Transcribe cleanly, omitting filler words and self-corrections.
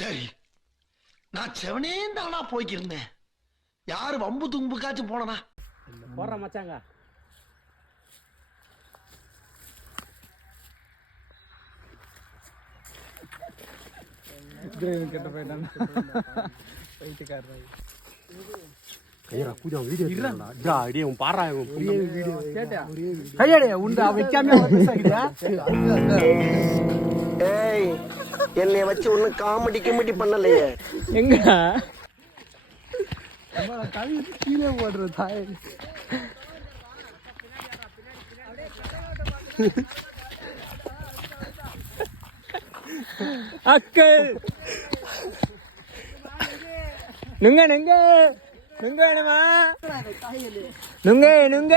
சரி நான் செவனே தானா போய்க்கிருந்தேன். யாரு வம்பு தும்புக்காச்சும் போனா போடுற மச்சாங்க. கெட்ட போயிட்டான் கையடா பூஜா வீடியோ எடுறா. டா அடியே உன் பாறா வீடியோ கேட்டா. கையடே உண்டா வெக்காம பேசுறியா? ஏய் என்னைய வச்சு ஒண்ணு காமெடி பண்ணலையே. எங்க நம்ம கை கீழே போடுற தாய். அக்கல் நுங்க நுங்க நுங்க வேணுமா? நுங்க நுங்க